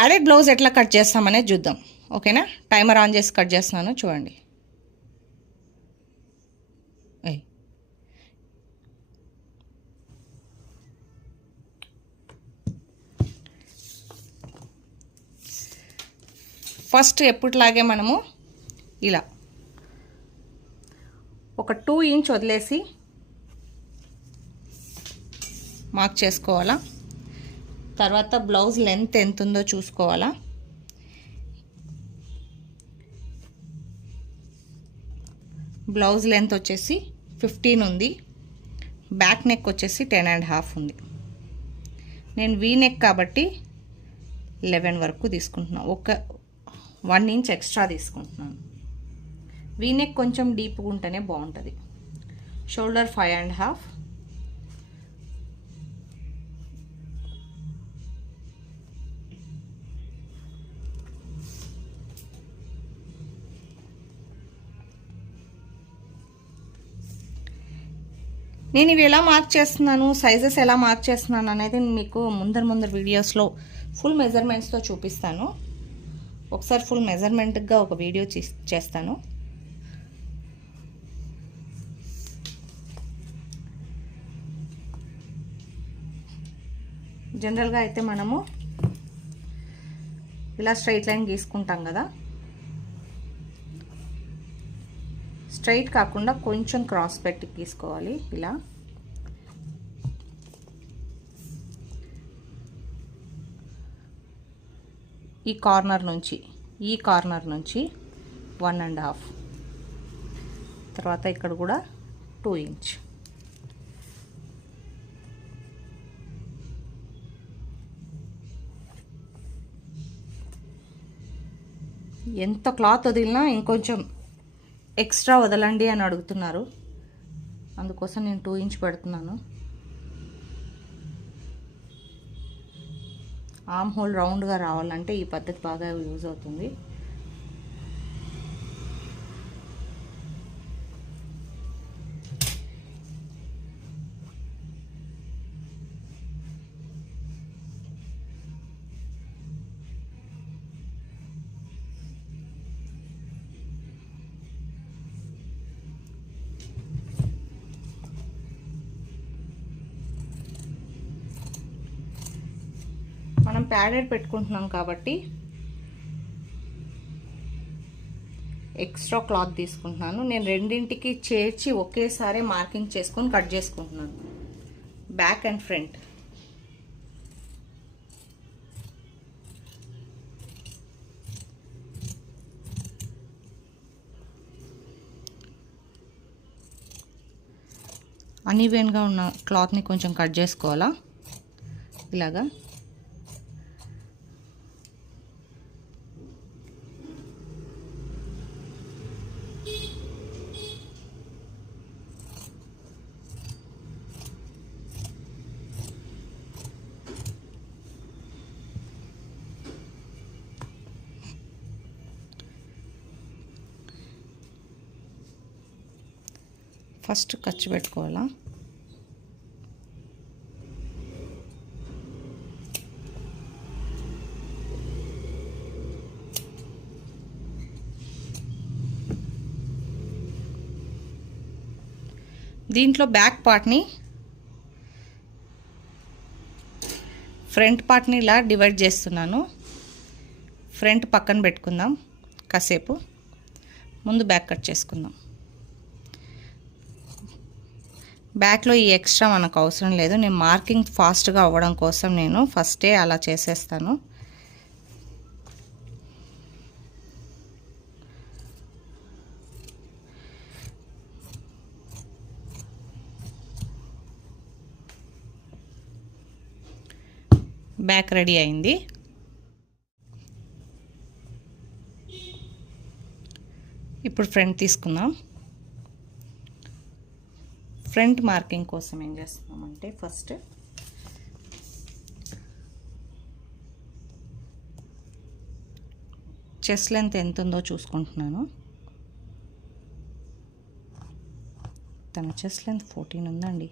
Padded blouse ఎట్లా cut చేస్తామనేది చూద్దాం. ఓకేనా? టైమర్ ఆన్ చేసి కట్ చేస్తున్నాను, చూడండి. ఫస్ట్ ఎప్పటిలాగే మనము ఇలా ఒక 2 ఇంచ్ వదిలేసి మార్క్ చేసుకోవాలా. తర్వాత బ్లౌజ్ లెంత్ ఎంత ఉందో చూసుకోవాలా. బ్లౌజ్ లెంత్ వచ్చేసి 15 ఉంది. బ్యాక్ నెక్ వచ్చేసి 10.5 ఉంది. నేను వీ నెక్ కాబట్టి 11 వరకు తీసుకుంటున్నాను. ఒక 1 ఇంచ్ ఎక్స్ట్రా తీసుకుంటున్నాను. వీ నెక్ కొంచెం డీప్గా ఉంటేనే బాగుంటుంది. షోల్డర్ 5.5. నేను ఇవి ఎలా మార్క్ చేస్తున్నాను, సైజెస్ ఎలా మార్క్ చేస్తున్నాను అనేది మీకు ముందర వీడియోస్లో ఫుల్ మెజర్మెంట్స్తో చూపిస్తాను. ఒకసారి ఫుల్ మెజర్మెంట్గా ఒక వీడియో చేస్తాను. జనరల్గా అయితే మనము ఇలా స్ట్రైట్ లైన్ గీసుకుంటాం కదా, స్ట్రైట్ కాకుండా కొంచెం క్రాస్ పెట్టి గీసుకోవాలి. ఇలా ఈ కార్నర్ నుంచి 1.5, తర్వాత ఇక్కడ కూడా 2 ఇంచ్. ఎంత క్లాత్ వదిలినా ఇంకొంచెం ఎక్స్ట్రా వదలండి అని అడుగుతున్నారు, అందుకోసం నేను 2 ఇంచ్ పెడుతున్నాను. ఆర్మ్ హోల్ రౌండ్గా రావాలంటే ఈ పద్ధతి బాగా యూజ్ అవుతుంది. మనం ప్యాడెడ్ పెట్టుకుంటున్నాం కాబట్టి ఎక్స్ట్రా క్లాత్ తీసుకుంటున్నాను. నేను రెండింటికి చేర్చి ఒకేసారి మార్కింగ్ చేసుకొని కట్ చేసుకుంటున్నాను, బ్యాక్ అండ్ ఫ్రంట్. అన్ఈవెన్గా ఉన్న క్లాత్ని కొంచెం కట్ చేసుకోవాలా ఇలాగా. ఫస్ట్ ఖర్చు పెట్టుకోవాలా. దీంట్లో బ్యాక్ పార్ట్ని ఫ్రంట్ పార్ట్ని ఇలా డివైడ్ చేస్తున్నాను. ఫ్రంట్ పక్కన పెట్టుకుందాం కాసేపు, ముందు బ్యాక్ కట్ చేసుకుందాం. బ్యాక్లో ఈ ఎక్స్ట్రా మనకు అవసరం లేదు. నేను మార్కింగ్ ఫాస్ట్గా అవ్వడం కోసం నేను ఫస్టే అలా చేసేస్తాను. బ్యాక్ రెడీ అయింది. ఇప్పుడు ఫ్రంట్ తీసుకుందాం. ఫ్రంట్ మార్కింగ్ కోసం ఏం చేస్తున్నామంటే ఫస్ట్ చెస్ట్ లెంత్ ఎంత ఉందో చూసుకుంటున్నాను. తన చెస్ట్ లెంత్ 14 ఉందండి.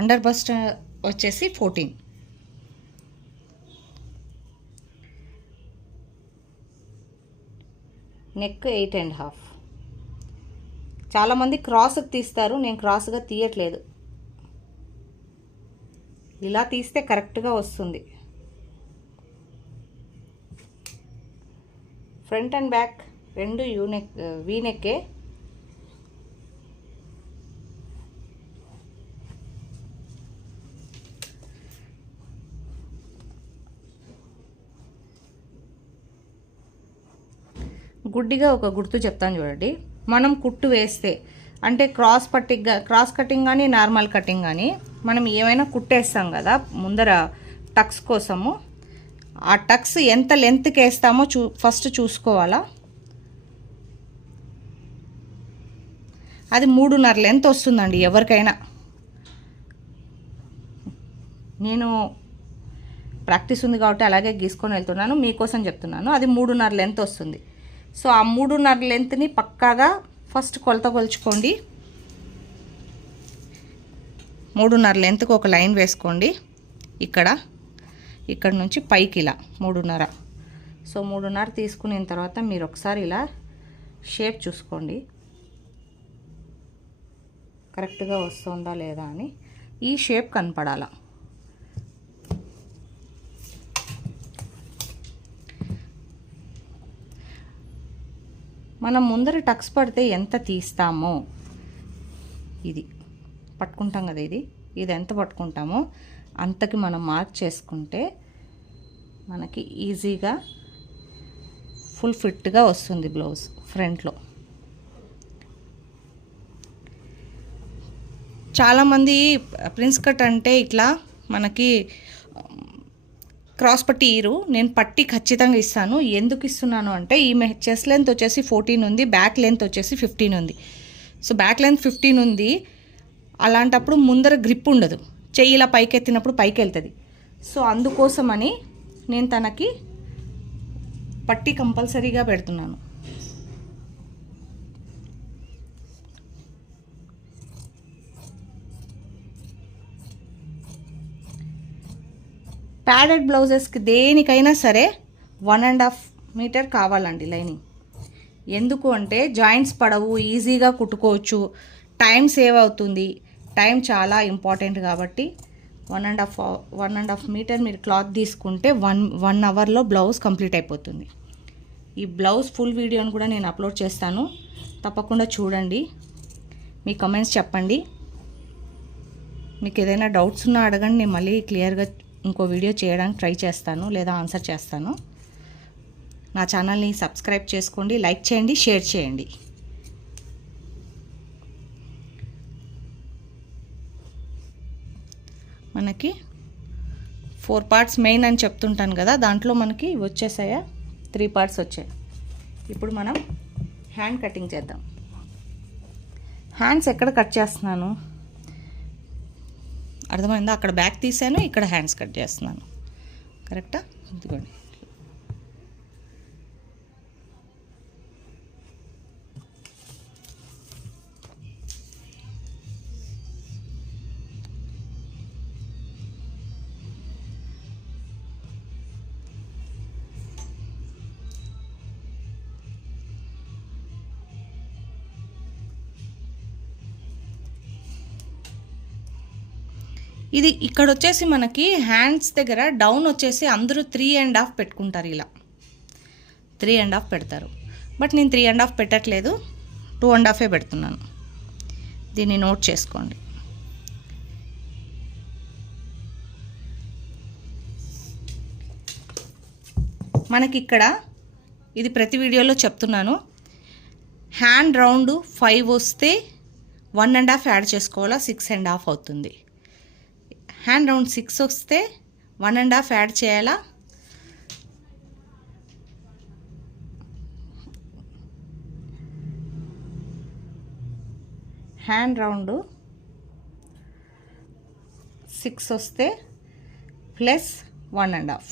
అండర్ బస్ట్ వచ్చేసి 14. నెక్ 8.5. చాలామంది క్రాస్కి తీస్తారు, నేను క్రాస్గా తీయట్లేదు. ఇలా తీస్తే కరెక్ట్గా వస్తుంది. ఫ్రంట్ అండ్ బ్యాక్ రెండు యూనెక్ వీ నెక్కే. గుడ్డిగా ఒక గుర్తు చెప్తాను చూడండి. మనం కుట్టు వేస్తే అంటే క్రాస్ కటింగ్ కానీ నార్మల్ కటింగ్ కానీ మనం ఏమైనా కుట్టేస్తాం కదా ముందర టక్స్ కోసము, ఆ టక్స్ ఎంత లెంత్కి వేస్తామో ఫస్ట్ చూసుకోవాలా. అది 3.5 లెంత్ వస్తుందండి ఎవరికైనా. నేను ప్రాక్టీస్ ఉంది కాబట్టి అలాగే గీసుకొని వెళ్తున్నాను, మీకోసం చెప్తున్నాను. అది 3.5 లెంత్ వస్తుంది. సో ఆ 3.5 లెంత్ని పక్కాగా ఫస్ట్ కొలత కొలుచుకోండి. 3.5 లెంత్కి ఒక లైన్ వేసుకోండి. ఇక్కడ నుంచి పైకి ఇలా 3.5. సో 3.5 తీసుకున్న తర్వాత మీరు ఒకసారి ఇలా షేప్ చూసుకోండి, కరెక్ట్గా వస్తుందా లేదా అని. ఈ షేప్ కనపడాలా. మనం ముందర టక్స్ పడితే ఎంత తీస్తామో, ఇది పట్టుకుంటాం కదా, ఇది ఎంత పట్టుకుంటామో అంతకి మనం మార్క్ చేసుకుంటే మనకి ఈజీగా ఫుల్ ఫిట్గా వస్తుంది బ్లౌజ్ ఫ్రంట్లో. చాలామంది ప్రిన్స్ కట్ అంటే ఇట్లా మనకి క్రాస్ పట్టి ఇరు, నేను పట్టి ఖచ్చితంగా ఇస్తాను. ఎందుకు ఇస్తున్నాను అంటే ఈమె చెస్ట్ లెంత్ వచ్చేసి 14 ఉంది, బ్యాక్ లెంత్ వచ్చేసి 15 ఉంది. సో బ్యాక్ లెంత్ 15 ఉంది, అలాంటప్పుడు ముందర గ్రిప్ ఉండదు, చెయ్యి ఇలా పైకి ఎత్తినప్పుడు పైకి వెళ్తుంది. సో అందుకోసమని నేను తనకి పట్టి కంపల్సరీగా పెడుతున్నాను. ప్యాడెడ్ బ్లౌజెస్కి దేనికైనా సరే 1.5 మీటర్ కావాలండి లైనింగ్. ఎందుకు అంటే జాయింట్స్ పడవు, ఈజీగా కుట్టుకోవచ్చు, టైం సేవ్ అవుతుంది. టైం చాలా ఇంపార్టెంట్ కాబట్టి 1.5 మీటర్ మీరు క్లాత్ తీసుకుంటే 1 అవర్లో బ్లౌజ్ కంప్లీట్ అయిపోతుంది. ఈ బ్లౌజ్ ఫుల్ వీడియోని కూడా నేను అప్లోడ్ చేస్తాను, తప్పకుండా చూడండి. మీ కమెంట్స్ చెప్పండి, మీకు ఏదైనా డౌట్స్ ఉన్నా అడగండి, నేను మళ్ళీ క్లియర్గా ఇంకో వీడియో చేయడానికి ట్రై చేస్తాను లేదా ఆన్సర్ చేస్తాను. నా ఛానల్ని సబ్స్క్రైబ్ చేసుకోండి, లైక్ చేయండి, షేర్ చేయండి. మనకి 4 పార్ట్స్ మెయిన్ అని చెప్తుంటాను కదా, దాంట్లో మనకి వచ్చేసాయా 3 పార్ట్స్ వచ్చాయి. ఇప్పుడు మనం హ్యాండ్ కటింగ్ చేద్దాం. హ్యాండ్స్ ఎక్కడ కట్ చేస్తున్నాను అర్థమైందా? అక్కడ బ్యాక్ తీసాను, ఇక్కడ హ్యాండ్స్ కట్ చేస్తున్నాను. కరెక్టా? ఇదిగోండి. ఇది ఇక్కడ వచ్చేసి మనకి హ్యాండ్స్ దగ్గర డౌన్ వచ్చేసి అందరూ 3.5 పెట్టుకుంటారు, ఇలా 3.5 పెడతారు. బట్ నేను 3.5 పెట్టట్లేదు, 2.5 పెడుతున్నాను. దీన్ని నోట్ చేసుకోండి. మనకి ఇక్కడ ఇది ప్రతి వీడియోలో చెప్తున్నాను, హ్యాండ్ రౌండ్ 5 వస్తే 1.5 యాడ్ చేసుకోవాలా, 6.5 అవుతుంది. హ్యాండ్ రౌండ్ 6 వస్తే 1.5 యాడ్ చేయాలా, హ్యాండ్ రౌండ్ 6 వస్తే ప్లస్ 1.5.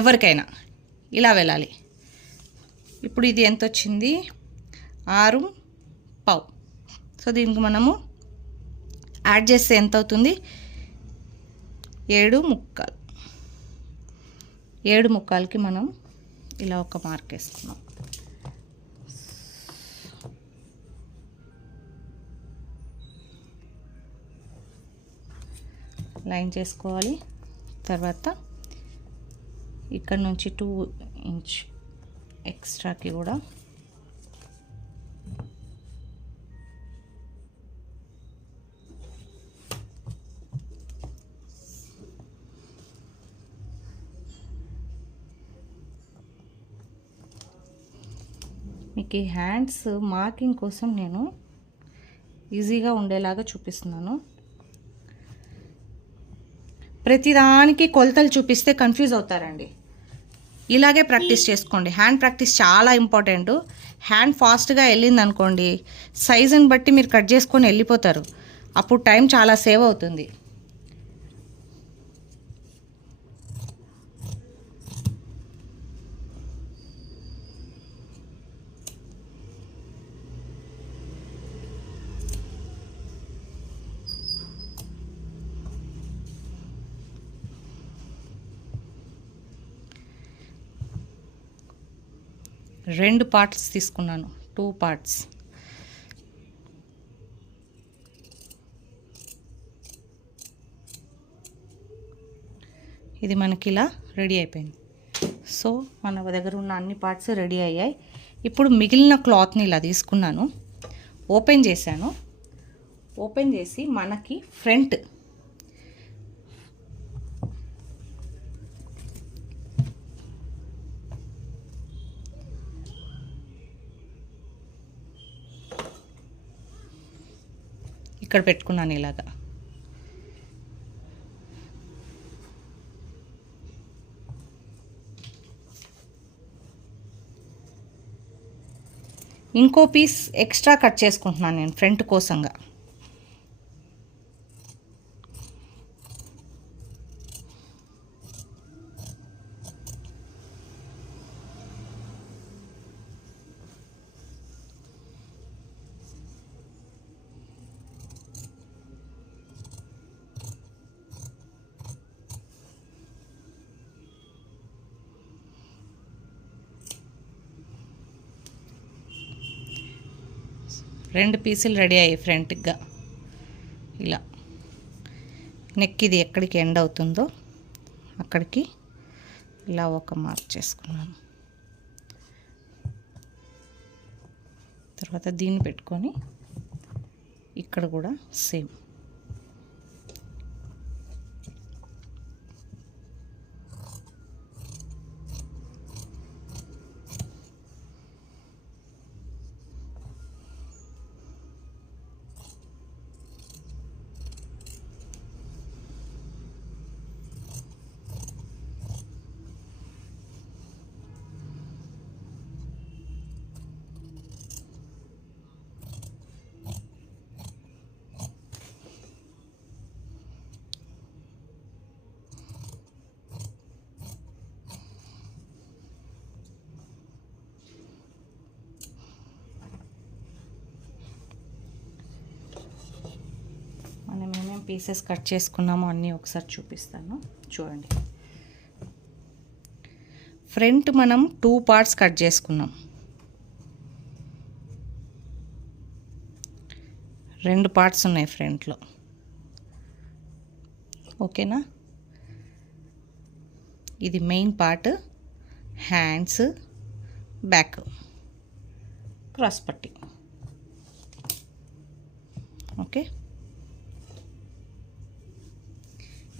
ఎవరికైనా ఇలా వెళ్ళాలి. ఇప్పుడు ఇది ఎంత వచ్చింది? 6.5. సో దీనికి మనము యాడ్ చేస్తే ఎంత అవుతుంది? 7.75. 7.75కి మనం ఇలా ఒక మార్క్ వేసుకున్నాం. లైన్ చేసుకోవాలి. తర్వాత ఇక్కడ నుంచి 2 ఇంచ్ ఎక్స్ట్రాకి కూడా మీకు ఈ హ్యాండ్స్ మార్కింగ్ కోసం నేను ఈజీగా ఉండేలాగా చూపిస్తున్నాను. ప్రతిదానికి కొలతలు చూపిస్తే కన్ఫ్యూజ్ అవుతారండి. ఇలాగే ప్రాక్టీస్ చేసుకోండి. హ్యాండ్ ప్రాక్టీస్ చాలా ఇంపార్టెంట్. హ్యాండ్ ఫాస్ట్గా వెళ్ళింది అనుకోండి, సైజుని బట్టి మీరు కట్ చేసుకొని వెళ్ళిపోతారు. అప్పుడు టైం చాలా సేవ్ అవుతుంది. రెండు పార్ట్స్ తీసుకున్నాను, 2 పార్ట్స్. ఇది మనకి ఇలా రెడీ అయిపోయింది. సో మన దగ్గర ఉన్న అన్ని పార్ట్స్ రెడీ అయ్యాయి. ఇప్పుడు మిగిలిన క్లాత్ని ఇలా తీసుకున్నాను, ఓపెన్ చేశాను. ఓపెన్ చేసి మనకి ఫ్రంట్ ఇక్కడ పెట్టుకున్నాను ఇలాగా. ఇంకో పీస్ ఎక్స్ట్రా కట్ చేసుకుంటున్నాను నేను ఫ్రంట్ కోసంగా. రెండు పీసులు రెడీ అయ్యాయి ఫ్రంట్గా. ఇలా నెక్ ఇది ఎక్కడికి ఎండ్ అవుతుందో అక్కడికి ఇలా ఒక మార్క్ చేసుకున్నాను. తర్వాత దీన్ని పెట్టుకొని ఇక్కడ కూడా సేమ్. మనం ఏమేమి పీసెస్ కట్ చేసుకున్నామో అన్నీ ఒకసారి చూపిస్తాను చూడండి. ఫ్రంట్ మనం 2 పార్ట్స్ కట్ చేసుకున్నాం. 2 పార్ట్స్ ఉన్నాయి ఫ్రంట్లో. ఓకేనా? ఇది main part, hands, back, cross పట్టి. ఓకే,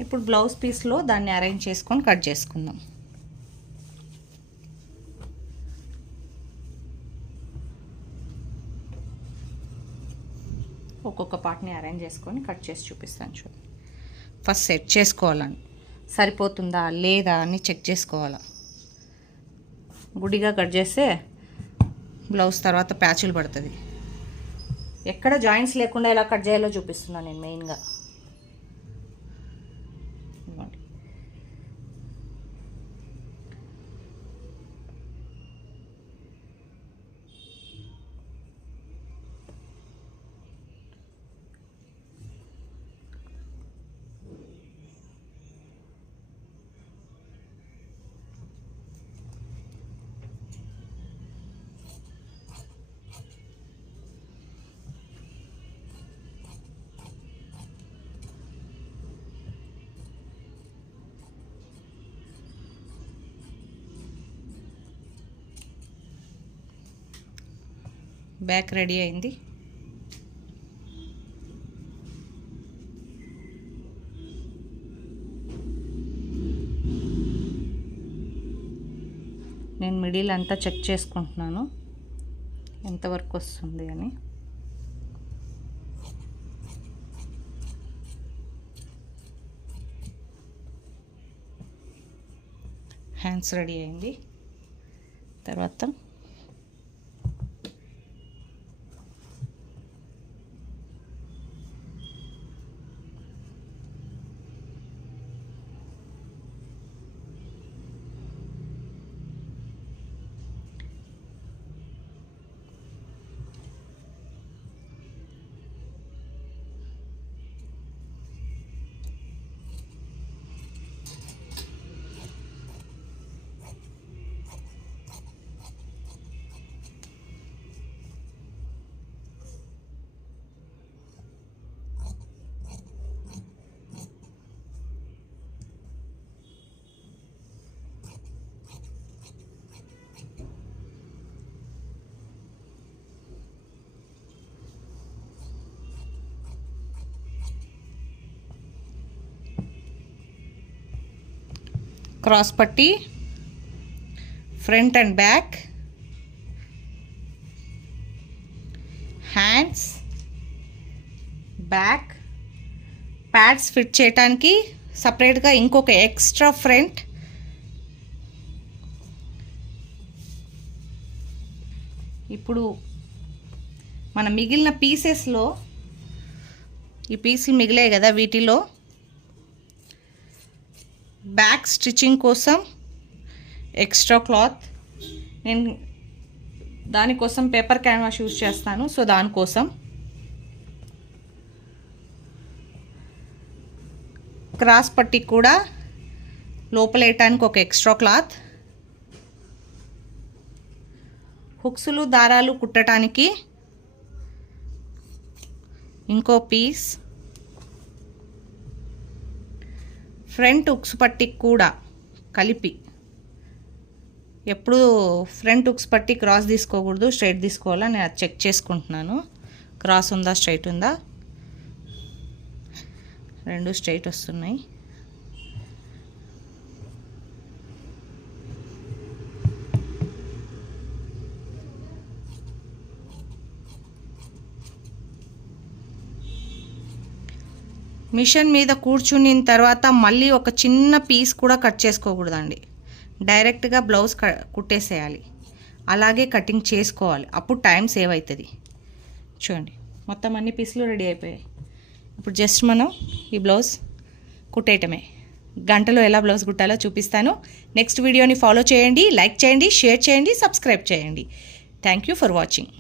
ఇప్పుడు బ్లౌజ్ పీస్లో దాన్ని అరేంజ్ చేసుకొని కట్ చేసుకుందాం. ఒక్కొక్క పార్ట్ని అరేంజ్ చేసుకొని కట్ చేసి చూపిస్తాను చూడండి. ఫస్ట్ సెట్ చేసుకోవాలని, సరిపోతుందా లేదా అని చెక్ చేసుకోవాలా. గుడిగా కట్ చేస్తే బ్లౌజ్ తర్వాత ప్యాచులు పడుతుంది. ఎక్కడ జాయింట్స్ లేకుండా ఎలా కట్ చేయాలో చూపిస్తున్నాను నేను మెయిన్గా. బ్యాక్ రెడీ అయింది. నేను మిడిల్ అంతా చెక్ చేసుకుంటున్నాను ఎంతవరకు వస్తుంది అని. హ్యాండ్స్ రెడీ అయింది. తర్వాత క్రాస్ పట్టీ, front and back, hands, back, pads fit చేయడానికి సపరేట్గా ఇంకొక ఎక్స్ట్రా ఫ్రంట్, ఇప్పుడు మన మిగిలిన పీసెస్లో ఈ పీసులు మిగిలాయి కదా, వీటిలో బ్యాక్ స్టిచ్చింగ్ కోసం ఎక్స్ట్రా క్లాత్, నేను దానికోసం పేపర్ క్యాన్వాస్ యూజ్ చేస్తాను. సో దానికోసం క్రాస్ పట్టీ కూడా లోపలేయటానికి ఒక ఎక్స్ట్రా క్లాత్, హుక్స్లు దారాలు కుట్టడానికి ఇంకో పీస్, ఫ్రంట్ హుక్స్ పట్టీకి కూడా కలిపి, ఎప్పుడు ఫ్రంట్ హుక్స్ పట్టీ క్రాస్ తీసుకోకూడదు, స్ట్రైట్ తీసుకోవాలా. నేను అది చెక్ చేసుకుంటున్నాను, క్రాస్ ఉందా స్ట్రైట్ ఉందా. రెండు స్ట్రైట్ వస్తున్నాయి. మిషన్ మీద కూర్చున్న తర్వాత మళ్ళీ ఒక చిన్న పీస్ కూడా కట్ చేసుకోకూడదండి, డైరెక్ట్గా బ్లౌజ్ కుట్టేసేయాలి. అలాగే కటింగ్ చేసుకోవాలి, అప్పుడు టైం సేవ్ అవుతుంది. చూడండి మొత్తం అన్ని పీసులు రెడీ అయిపోయాయి. ఇప్పుడు జస్ట్ మనం ఈ బ్లౌజ్ కుట్టేయటమే. గంటలో ఎలా బ్లౌజ్ కుట్టాలో చూపిస్తాను. నెక్స్ట్ వీడియోని ఫాలో చేయండి, లైక్ చేయండి, షేర్ చేయండి, సబ్స్క్రైబ్ చేయండి. Thank you for watching.